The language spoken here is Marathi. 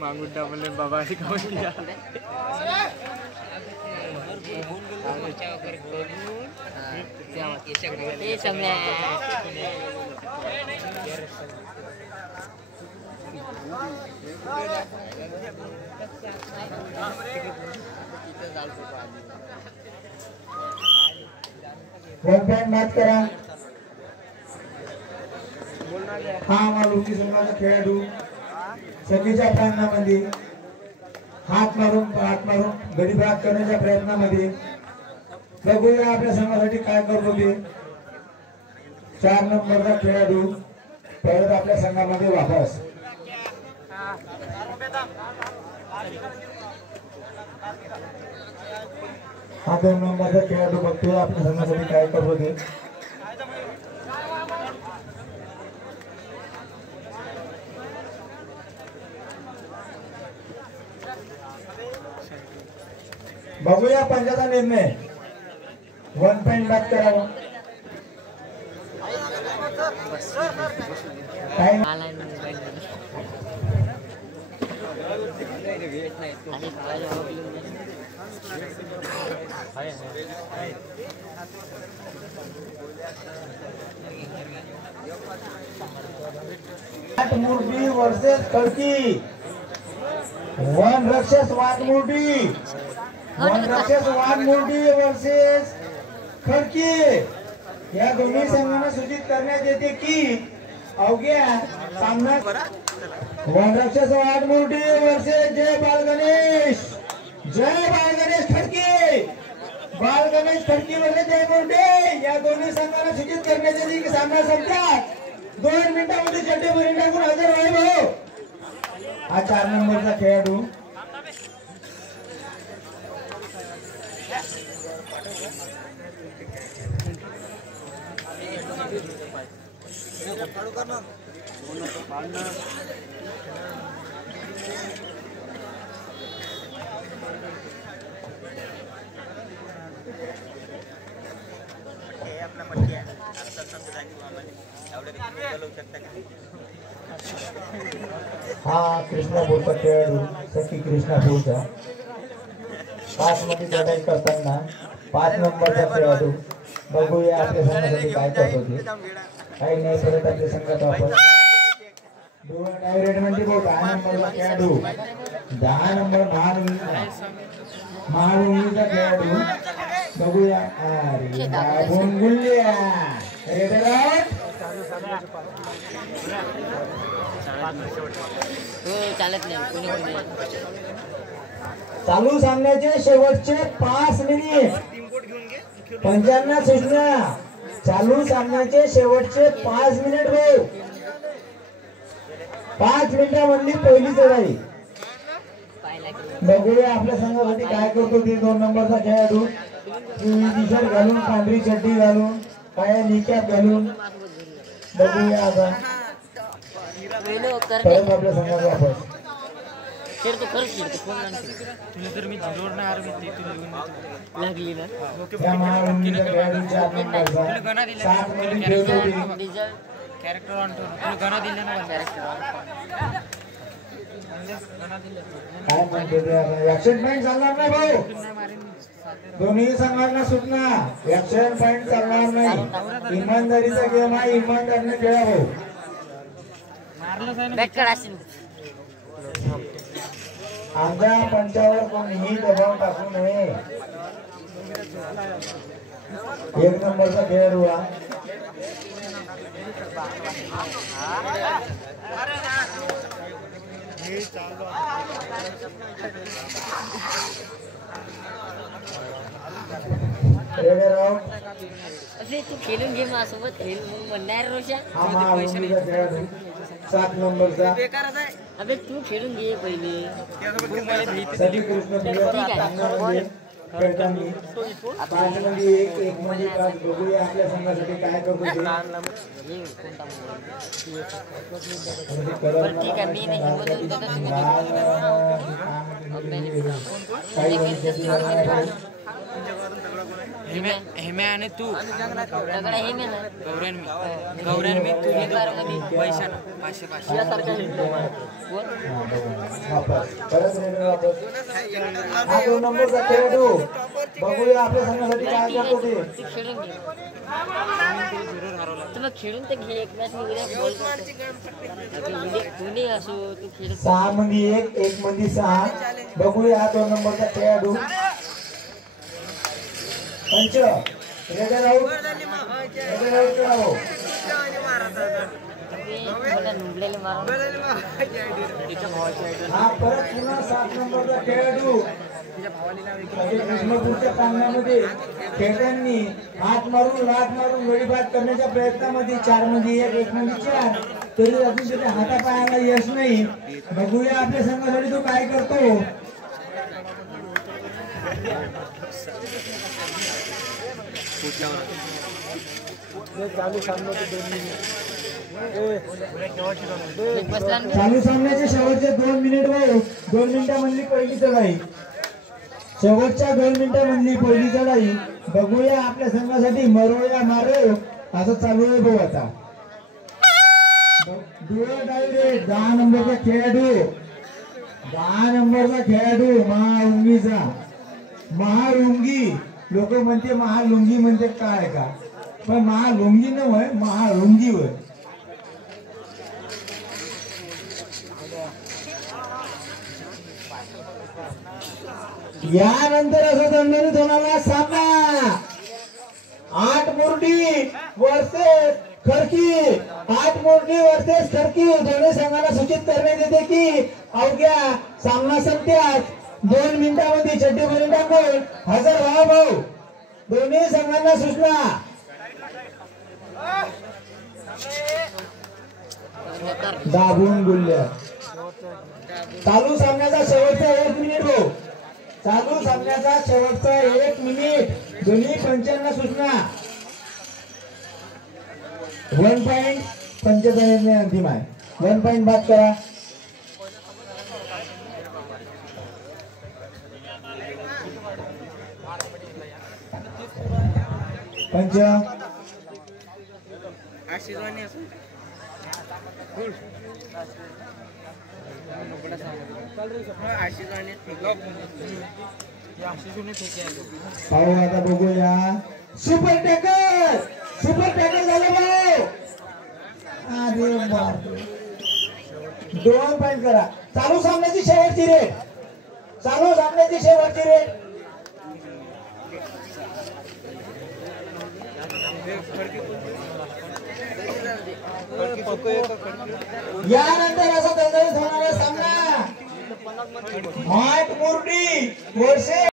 मांगुड्डा बोले बाबा ने कहा किया ये समझे मत करा हा मालुकी संघाचा खेळाडू सगळीच्या प्रांगणामध्ये हात मारून गडीबाग करण्याच्या प्रयत्नामध्ये बघूया आपल्या संघासाठी काय करतो ते 4 नंबरचा खेळाडू परत आपल्या संघामध्ये वापस हा 2 नंबरचा खेळाडू बघतोय आपल्या संघासाठी काय करतो ते बघूया पंचाचा निर्णय 1 पॉइंट बाद करावा मूर्ति वर्सेस खड़की वन रक्षस वाघमूर्ती वर्सेस खडकी या दोन्ही संघांना सूचित करण्यात येते की अवघ्या सामन्यात वन रक्षस वाघमूर्ती वर्सेस जय बाल गणेश खडकी बाल गणेश खडकी वर्सेस जय मूर्ती या दोन्ही संघांना सूचित करण्यात येते की सामना संपतात 2 मिनिटांमध्ये चड्डे भरून टाकून हजर व्हावे भाऊ हा 4 नंबरचा खेळाडू हा कृष्णापूरचा खेळाडू सखी कृष्णापूरचा 5 मध्ये लढाई करताना 5 नंबरचा खेळाडू बघूया आपल्या संघासाठी काय करतो ते काही नाही करत आपल्या संघात वापस डायरेक्ट बहुत 10 नंबरचा खेळाडू 10 नंबर महानुनीचा खेळाडू बघूया अरे गुंगुल्या चालत नाही चालू सामन्याचे शेवटचे 5 मिनिट 55 सूचना चालू सामन्याचे शेवटचे 5 मिनिट भाऊ 5 मिनिटांमधली पहिली लढाई बघूया आपल्या संघासाठी काय करतो ते 2 नंबरचा खेळाडू टी शर्ट घालून पांढरी चड्डी घालून पाया निकॅप घालून बघूया आता परत आपल्या संघात वापस फिर तो खर्च की फोन तुला तर मी जोडणार मी ते तुला लिहून लागली ना त्या महाराणीच्या खेळाडूच्या तुला गाणं दिलं डिझेल कॅरेक्टर ऑन ठेव तुला गाणं दिलं ना कॅरेक्टर काय म्हणते ते ऍक्शन पॉइंट चालणार नाही भाऊ दोन्ही संघांना सूचना ऍक्शन पॉइंट चालणार नाही इमानदारीचा गेम आहे इमानदारीने खेळा भाऊ मारलं बॅक असेल आमच्या पंचावर कोणीही दबाव टाकू नये 1 नंबरचा खेळाडू हा अरे तू खेळून घे माझ्यासोबत खेळ मग म्हणणार रोशा 7 नंबरचा अबे तू खेळून घे पहिले सदी कृष्ण एक मध्ये बघूया आपल्या संघासाठी काय करतो ठीक आहे मी नाही हेम्या आणि तू दगडा हे मी ना गौऱ्यान मी तू पैशानं 500 यासारखा हिंडतो कोण परत रेल्वे वापस हा 2 नंबरचा खेळाडू बघूया आपल्या संघासाठी काय करतो ते तू खेळून घे तू मग खेळून तर घे एक मॅच मी उद्या बॉल कोणी असो तू खेळ 6 मध्ये 1 मध्ये 6 बघूया हा 2 नंबरचा खेळाडू पंच रेडर आउट करावं मला नुबलेले मारून हा परत पुन्हा 7 नंबरचा खेळाडू कृष्णपूरच्या प्रांगणामध्ये खेळताना हात मारून लाट मारून गोळीबार करण्याच्या प्रयत्नामध्ये 4 मध्ये 1 मध्ये 4 तरी अजून त्याच्या हातापायाला यश नाही बघूया आपल्या संघासाठी तो काय करतो चालू सामन्याचे शेवटचे 2 मिनिट भाऊ 2 मिनिटांमधली पहिली चढाई शेवटच्या 2 मिनिटांमधली पहिली चढाई बघूया आपल्या संघासाठी मरो या मारो असं चालू आहे भाऊ आता डायरेक्ट 10 नंबरचा खेळाडू महालुंगी लोक म्हणते महालुंगी म्हणते काय का पण महालुंगी नव्हे महालुंगी होय यानंतर असं दणदणीत होणारा सामना 8 मुरडी वर्सेस खडकी दोन्ही संघांना सूचित करण्यात येते की अवघ्या सामना संपत्यात 2 मिनिटांमध्ये चड्डी भरून टाकून हजर व्हा भाऊ दोन्ही संघांना सूचना दाबून गुल्ल्या चालू सामन्याचा शेवटचा 1 मिनिट भाऊ दोन्ही पंचांना सूचना 1 पॉइंट पंचाचा निर्णय अंतिम आहे 1 पॉइंट बाद करा पंच पाहू आता बघूया सुपर टॅकर झालं भाऊ अरे बापरे 2 पॉइंट करा चालू सामन्याची शेवटची रेट यानंतर असा दणदणीत होणारा सामना 8 मुरडी वर्सेस